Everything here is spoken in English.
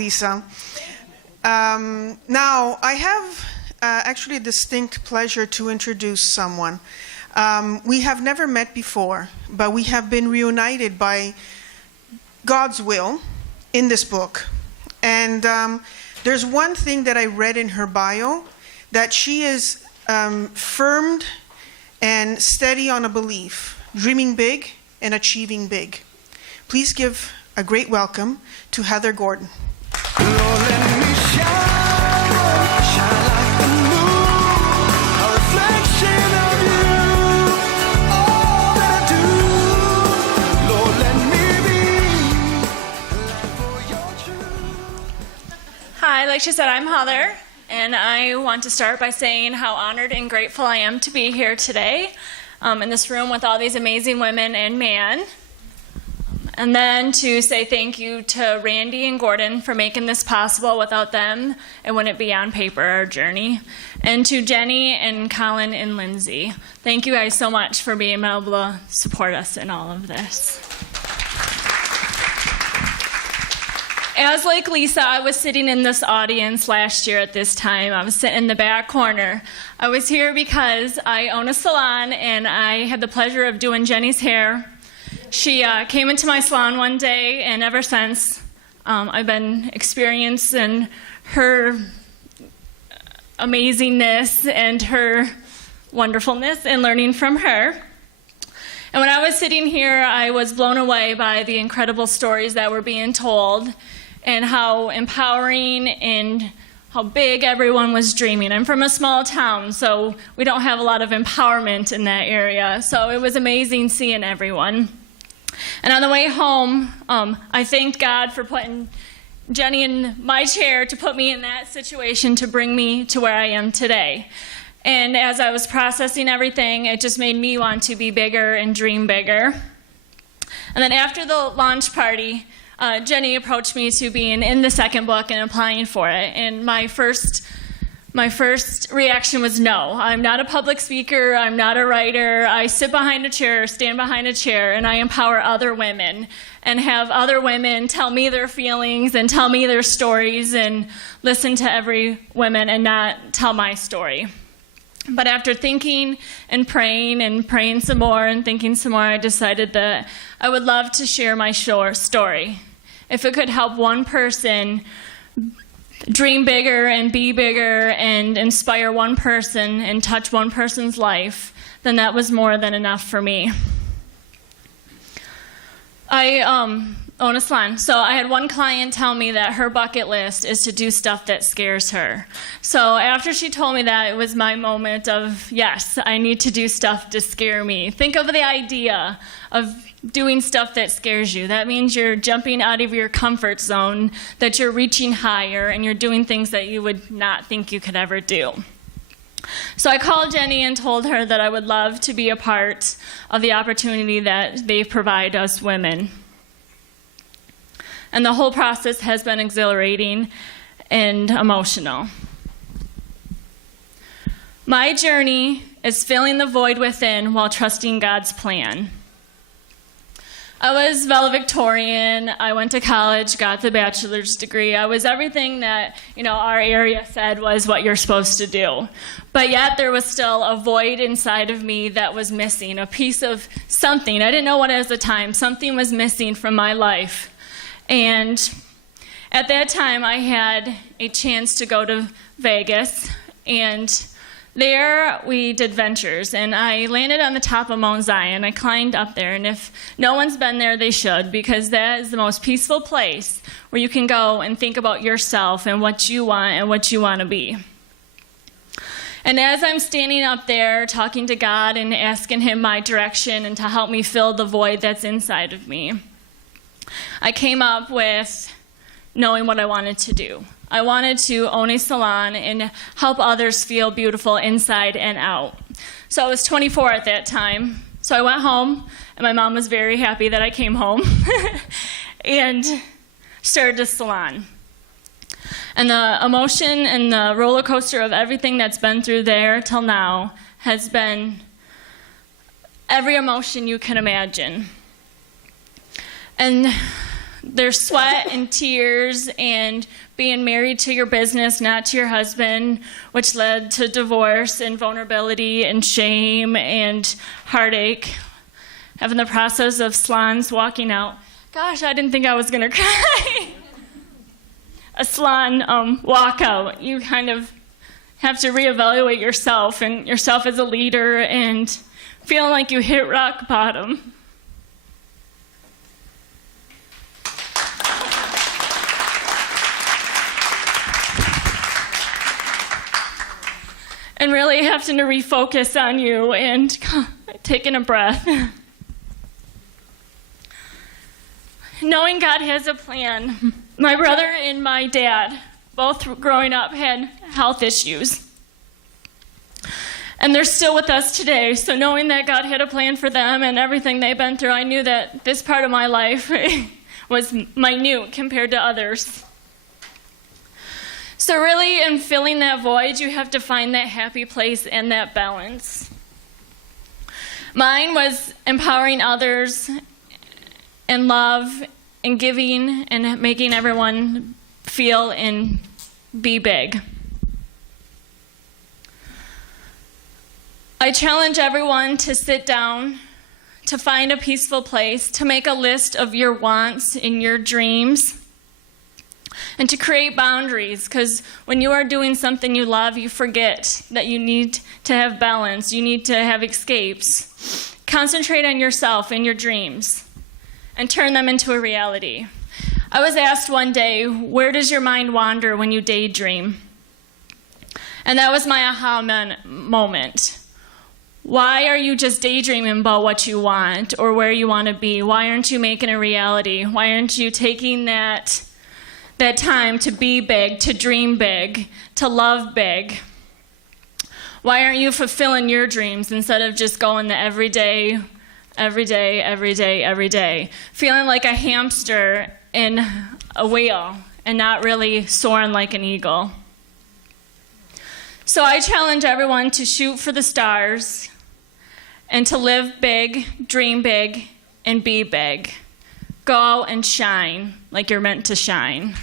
Lisa. Now, I have actually a distinct pleasure to introduce someone. We have never met before, but we have been reunited by God's will in this book. And there's one thing that I read in her bio, that she is firm and steady on a belief, dreaming big and achieving big. Please give a great welcome to Heather Gordon. Lord, let me shine like the moon, a reflection of you, all that I do. Lord, let me be alive for your truth. Hi, like she said, I'm Heather, and I want to start by saying how honored and grateful I am to be here today in this room with all these amazing women and men. And then to say thank you to Randy and Gordon for making this possible. Without them, it wouldn't be on paper, our journey. And to Jenny and Colin and Lindsay, thank you guys so much for being able to support us in all of this. As like Lisa, I was sitting in this audience last year at this time. I was sitting in the back corner. I was here because I own a salon, and I had the pleasure of doing Jenny's hair. She came into my salon one day, and ever since, I've been experiencing her amazingness and her wonderfulness and learning from her. And when I was sitting here, I was blown away by the incredible stories that were being told and how empowering and how big everyone was dreaming. I'm from a small town, so we don't have a lot of empowerment in that area. So it was amazing seeing everyone. And on the way home, I thanked God for putting Jenny in my chair to put me in that situation to bring me to where I am today. And as I was processing everything, it just made me want to be bigger and dream bigger. And then after the launch party, Jenny approached me to being in the second book and applying for it. And my first reaction was no. I'm not a public speaker. I'm not a writer. I sit behind a chair, stand behind a chair, and I empower other women and have other women tell me their feelings and tell me their stories and listen to every woman and not tell my story. But after thinking and praying some more and thinking some more, I decided that I would love to share my story. If it could help one person dream bigger and be bigger and inspire one person and touch one person's life, then that was more than enough for me. I own a salon. So I had one client tell me that her bucket list is to do stuff that scares her. So after she told me that, it was my moment of, yes, I need to do stuff to scare me. Think of the idea of doing stuff that scares you. That means you're jumping out of your comfort zone, that you're reaching higher, and you're doing things that you would not think you could ever do. So I called Jenny and told her that I would love to be a part of the opportunity that they provide us women. And the whole process has been exhilarating and emotional. My journey is filling the void within while trusting God's plan. I was valedictorian. I went to college, got the bachelor's degree. I was everything that, our area said was what you're supposed to do. But yet there was still a void inside of me that was missing, a piece of something. I didn't know what it was at the time. Something was missing from my life. And at that time, I had a chance to go to Vegas, and there we did ventures, and I landed on the top of Mount Zion. I climbed up there, and if no one's been there, they should, because that is the most peaceful place where you can go and think about yourself and what you want and what you want to be. And as I'm standing up there talking to God and asking Him my direction and to help me fill the void that's inside of me, I came up with knowing what I wanted to do. I wanted to own a salon and help others feel beautiful inside and out. So I was 24 at that time. So I went home, and my mom was very happy that I came home and started a salon. And the emotion and the roller coaster of everything that's been through there till now has been every emotion you can imagine. And There's sweat and tears and being married to your business, not to your husband, which led to divorce and vulnerability and shame and heartache. Having the process of salons walking out. Gosh, I didn't think I was going to cry. A salon walkout. You kind of have to reevaluate yourself and yourself as a leader and feeling like you hit rock bottom. And really having to refocus on you and taking a breath. Knowing God has a plan. My brother and my dad, both growing up, had health issues. And they're still with us today. So knowing that God had a plan for them and everything they've been through, I knew that this part of my life was minute compared to others. So really, in filling that void, you have to find that happy place and that balance. Mine was empowering others and love and giving and making everyone feel and be big. I challenge everyone to sit down, to find a peaceful place, to make a list of your wants and your dreams, and to create boundaries, because when you are doing something you love, you forget that you need to have balance, you need to have escapes. Concentrate on yourself and your dreams, and turn them into a reality. I was asked one day, where does your mind wander when you daydream? And that was my aha moment. Why are you just daydreaming about what you want or where you want to be? Why aren't you making a reality? Why aren't you taking that time to be big, to dream big, to love big? Why aren't you fulfilling your dreams instead of just going the every day, feeling like a hamster in a wheel and not really soaring like an eagle? So I challenge everyone to shoot for the stars and to live big, dream big, and be big. Go and shine like you're meant to shine.